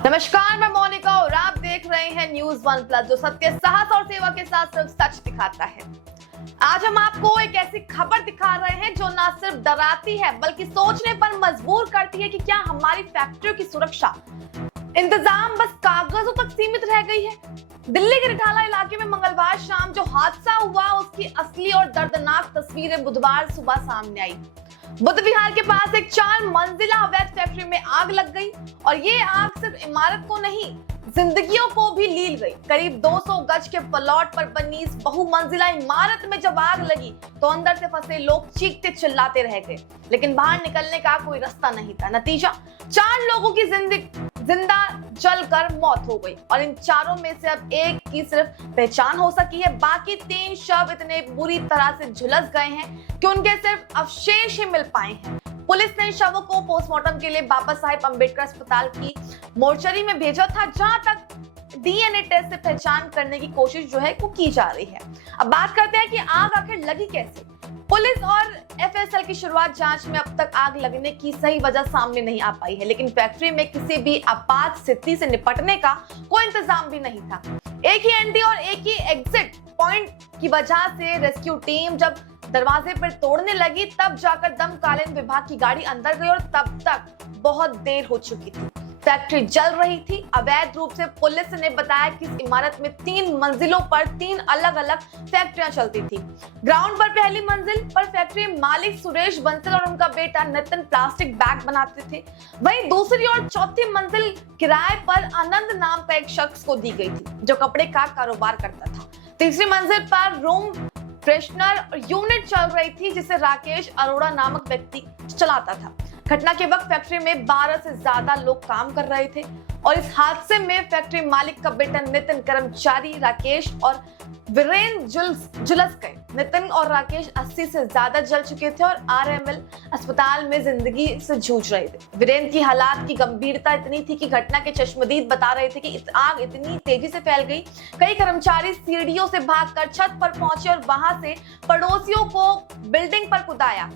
नमस्कार, मैं मोनिका और आप देख रहे हैं न्यूज वन प्लस, जो सत्य, साहस और सेवा के साथ सिर्फ सच दिखाता है। आज हम आपको एक ऐसी खबर दिखा रहे हैं जो ना सिर्फ डराती है बल्कि सोचने पर मजबूर करती है कि क्या हमारी फैक्ट्रियों की सुरक्षा इंतजाम बस कागजों तक सीमित रह गई है। दिल्ली के रिठाला इलाके में मंगलवार शाम जो हादसा हुआ उसकी असली और दर्दनाक तस्वीरें बुधवार सुबह सामने आई। बुद्ध विहार के पास एक 4 मंजिला अवैध फैक्ट्री में आग लग गई और ये आग सिर्फ इमारत को नहीं, जिंदगियों को भी लील गई। करीब 200 गज के प्लॉट पर बनी इस बहुमंजिला इमारत में जब आग लगी तो अंदर से फंसे लोग चीखते चिल्लाते रह गए, लेकिन बाहर निकलने का कोई रास्ता नहीं था। नतीजा, 4 लोगों की जिंदा जलकर मौत हो गई और इन 4 में से अब एक की सिर्फ पहचान हो सकी है। बाकी 3 शव इतने बुरी तरह से झुलस गए हैं कि उनके सिर्फ अवशेष ही मिल पाए हैं। पुलिस ने शवों को पोस्टमार्टम के लिए बाबा साहेब अंबेडकर अस्पताल की मोर्चरी में भेजा था, जहां तक डीएनए टेस्ट से पहचान करने की कोशिश जो है वो की जा रही है। अब बात करते हैं कि आग आखिर लगी कैसे। पुलिस और एफएसएल की शुरुआत जांच में अब तक आग लगने की सही वजह सामने नहीं आ पाई है, लेकिन फैक्ट्री में किसी भी आपात स्थिति से निपटने का कोई इंतजाम भी नहीं था। एक ही एंट्री और एक ही एग्जिट पॉइंट की वजह से रेस्क्यू टीम जब दरवाजे पर तोड़ने लगी तब जाकर दमकल विभाग की गाड़ी अंदर गई और तब तक बहुत देर हो चुकी थी। फैक्ट्री जल रही थी। अवैध रूप से पुलिस ने बताया कि इस इमारत में 3 मंजिलों पर 3 अलग अलग फैक्ट्रियां चलती थी। ग्राउंड पर पहली मंजिल पर फैक्ट्री मालिक सुरेश बंसल और उनका बेटा नितिन प्लास्टिक बैग बनाते थे। वहीं दूसरी और चौथी मंजिल किराए पर आनंद नाम का एक शख्स को दी गई थी जो कपड़े का कारोबार करता था। तीसरी मंजिल पर रूम फ्रेशनर यूनिट चल रही थी जिसे राकेश अरोड़ा नामक व्यक्ति चलाता था। घटना के वक्त फैक्ट्री में 12 से ज्यादा लोग काम कर रहे थे और इस हादसे में फैक्ट्री मालिक का बेटा नितिन, कर्मचारी राकेश और वीरेंद्र झुलस गए। नितिन और राकेश 80 से ज्यादा जल चुके थे और आरएमएल अस्पताल में जिंदगी से जूझ रहे थे। वीरेंद्र की हालात की गंभीरता इतनी थी कि घटना के चश्मदीद बता रहे थे कि आग इतनी तेजी से फैल गई। कई कर्मचारी सीढ़ियों से भागकर छत पर पहुंचे और वहां से पड़ोसियों को बिल्डिंग पर कूदाया।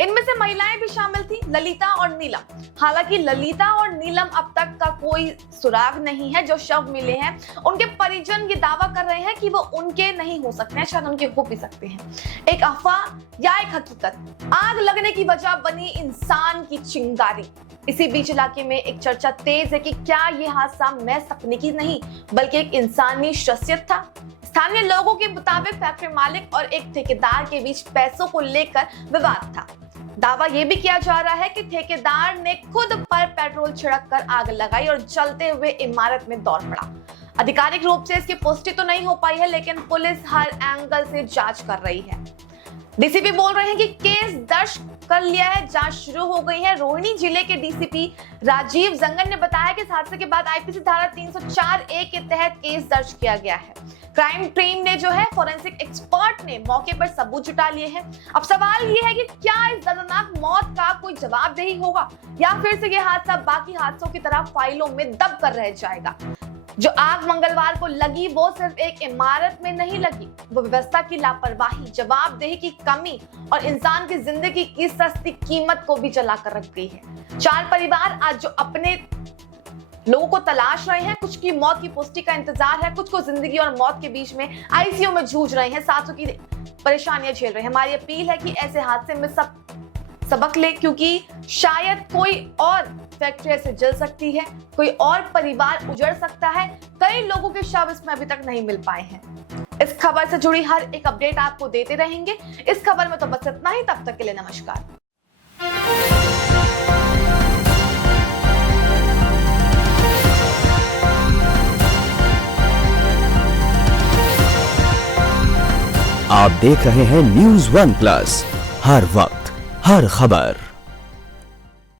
इनमें से महिलाएं भी शामिल थी, ललिता और नीलम। हालांकि ललिता और नीलम अब तक का कोई सुराग नहीं है। जो शव मिले हैं उनके परिजन ये दावा कर रहे हैं कि वो उनके नहीं हो सकते हैं, शायद उनके हो भी सकते हैं। एक अफवाह या एक हकीकत? आग लगने की वजह बनी इंसान की चिंगारी। इसी बीच इलाके में एक चर्चा तेज है कि क्या ये हादसा महज तकनीकी नहीं बल्कि एक इंसानी शख्सियत था। स्थानीय लोगों के मुताबिक फैक्ट्री मालिक और एक ठेकेदार के बीच पैसों को लेकर विवाद था। दावा यह भी किया जा रहा है कि ठेकेदार ने खुद पर पेट्रोल छिड़क कर आग लगाई और चलते हुए इमारत में दौड़ पड़ा। आधिकारिक रूप से इसकी पुष्टि तो नहीं हो पाई है, लेकिन पुलिस हर एंगल से जांच कर रही है। डीसीपी बोल रहे हैं कि केस दर्ज कर लिया है, जांच शुरू हो गई है। रोहिणी जिले के डीसीपी राजीव जंगन ने बताया कि इस हादसे के बाद आईपीसी धारा 304A के तहत केस दर्ज किया गया है। क्राइम टीम ने जो है फोरेंसिक एक्सपर्ट ने मौके पर सबूत जुटा लिए हैं। अब सवाल ये है कि क्या इस दर्दनाक मौत का कोई जवाबदेही होगा या फिर से ये हादसा बाकी हादसों की तरह फाइलों में दब कर रह जाएगा। जो आग मंगलवार को लगी वो सिर्फ एक इमारत में नहीं लगी, वो व्यवस्था की लापरवाही, जवाबदेही की कमी और इंसान की जिंदगी की सस्ती कीमत को भी जला कर रख गई है। 4 परिवार आज जो अपने लोगों को तलाश रहे हैं, कुछ की मौत की पुष्टि का इंतजार है, कुछ को जिंदगी और मौत के बीच में आईसीयू में जूझ रहे हैं, सांसों की परेशानियां झेल रहे हैं। हमारी अपील है कि ऐसे हादसे में सब सबक ले, क्योंकि शायद कोई और फैक्ट्री ऐसे जल सकती है, कोई और परिवार उजड़ सकता है। कई लोगों के शव इसमें अभी तक नहीं मिल पाए हैं। इस खबर से जुड़ी हर एक अपडेट आपको देते रहेंगे। इस खबर में तो बस इतना ही, तब तक के लिए नमस्कार। आप देख रहे हैं न्यूज वन प्लस, हर वक्त हर खबर।